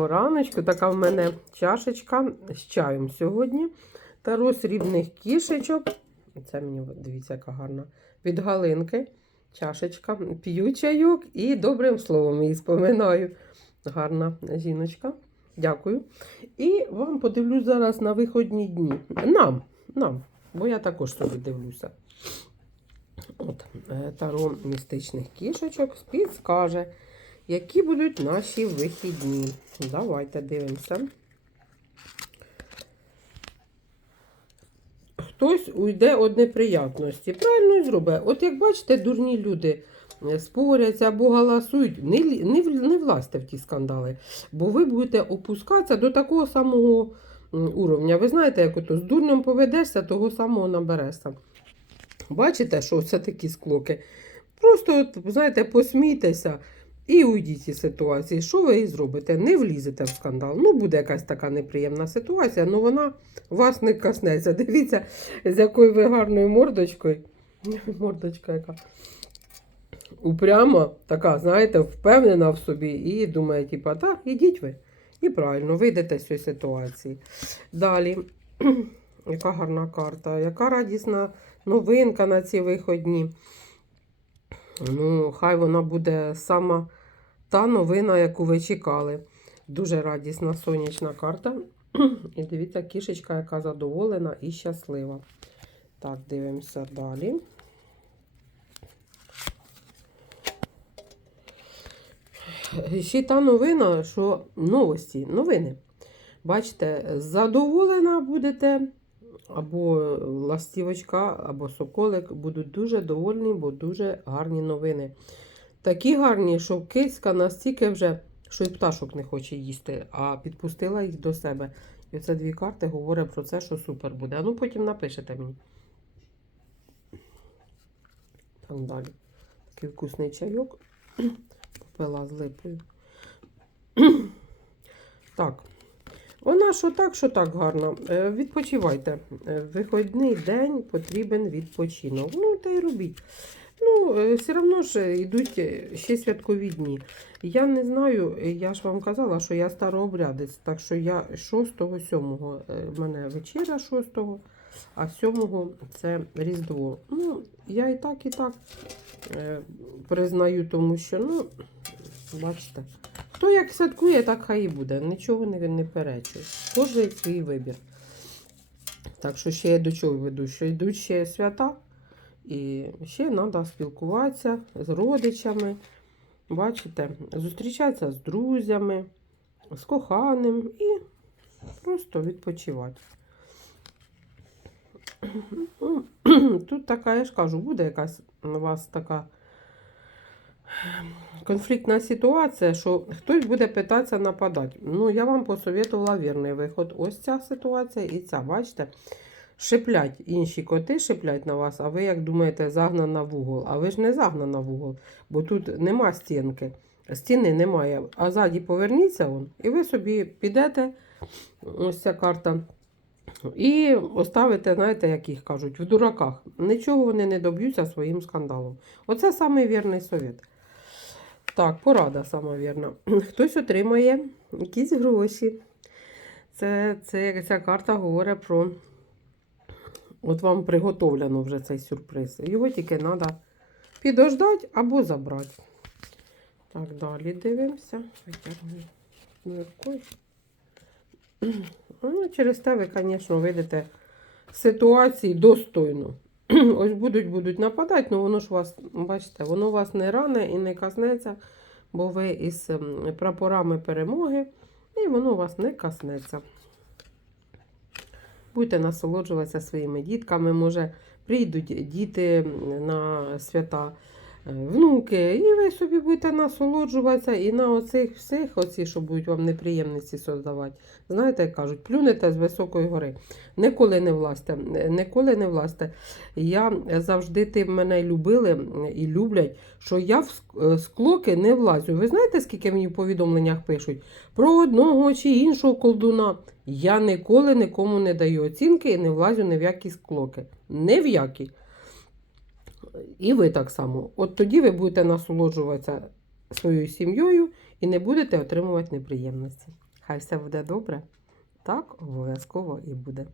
Раночку така в мене чашечка з чаєм сьогодні. Таро срібних кішечок. Це мені, дивіться, яка гарна. Від Галинки. Чашечка. П'ю чайок і добрим словом її споминаю. Гарна жіночка. Дякую. І вам подивлюсь зараз на виходні дні. Нам, нам, бо я також собі дивлюся. От, е, Таро містичних кішечок підскаже, які будуть наші вихідні. Давайте дивимося. Хтось уйде від неприятності. Правильно зробить. От як бачите, дурні люди е, споряться або галасують, не, не, не влазьте в ті скандали, бо ви будете опускатися до такого самого уровня. Ви знаєте, як ото з дурнем поведешся, того самого наберешся. Бачите, що це такі склоки? Просто, от, знаєте, посмійтеся і уйдіть із ситуації. Що ви і зробите? Не влізете в скандал. Ну, буде якась така неприємна ситуація, але вона вас не коснеться. Дивіться, з якою ви гарною мордочкою. Мордочка яка. Упрямо, така, знаєте, впевнена в собі і думає, типа, так, ідіть ви. І правильно, вийдете з цієї ситуації. Далі, яка гарна карта, яка радісна новинка на ці виходні. Ну, хай вона буде сама та новина, яку ви чекали. Дуже радісна сонячна карта. І дивіться, кішечка, яка задоволена і щаслива. Так, дивимося далі. Ще та новина, що новості, новини. Бачите, задоволена будете, або ластівочка, або соколик будуть дуже довольні, бо дуже гарні новини. Такі гарні, що кицька настільки вже, що й пташок не хоче їсти, а підпустила їх до себе. І оце дві карти говорять про це, що супер буде. А ну потім напишете мені. Так далі. Такий вкусний чайок. Попила з липою. Так. Вона що так, що так гарно. Е, Відпочивайте. Е, Виходний день потрібен відпочинок. Ну, та й робіть. Ну, е, все одно ж йдуть е, ще святкові дні. Я не знаю, е, я ж вам казала, що я старообрядець, так що я 6-7 в мене вечеря 6-го, а 7-го це Різдво. Ну, я і так, і так е, признаю, тому що, ну, бачите. Хто як святкує, так хай і буде. Нічого не, не перечує. Кожен свій вибір. Так що ще я до чого веду? Що йдуть ще свята, і ще треба спілкуватися з родичами. Бачите, зустрічатися з друзями, з коханим і просто відпочивати. Ну, Тут така, я ж кажу, буде якась у вас така конфліктна ситуація, що хтось буде питатися нападати. Ну, я вам посоветувала вірний виход. Ось ця ситуація і ця, бачите? Шиплять інші коти, шиплять на вас, а ви як думаєте, загнана в угол. А ви ж не загнана в угол, бо тут нема стінки. Стіни немає. А ззаді поверніться вон, і ви собі підете, ось ця карта. І оставите, знаєте, як їх кажуть, в дураках. Нічого вони не доб'ються своїм скандалом. Оце самий вірний совет. Так, порада сама вірна. Хтось отримає якісь гроші. Це, це ця карта говорить про. От вам приготовлено вже цей сюрприз. Його тільки треба підождати або забрати. Так, далі дивимося. Ну, через те ви, звісно, вийдете з ситуації достойно. Ось будуть будуть нападати, але воно ж вас, бачите, воно вас не ране і не коснеться, бо ви із ем, прапорами перемоги, і воно вас не коснеться. Будете насолоджуватися своїми дітками. Може, прийдуть діти на свята, внуки, і ви собі будете насолоджуватися і на оцих всіх, оці, що будуть вам неприємності создавати. Знаєте, як кажуть, плюнете з високої гори. Ніколи не власте, ніколи не власте. Я завжди ти мене любили і люблять, що я в ск- е, склоки не влазю. Ви знаєте, скільки мені в повідомленнях пишуть? Про одного чи іншого колдуна. Я ніколи нікому не даю оцінки і не влазю ні в які склоки. Ні в які. І ви так само. От тоді ви будете насолоджуватися своєю сім'єю і не будете отримувати неприємності. Хай все буде добре. Так, обов'язково і буде.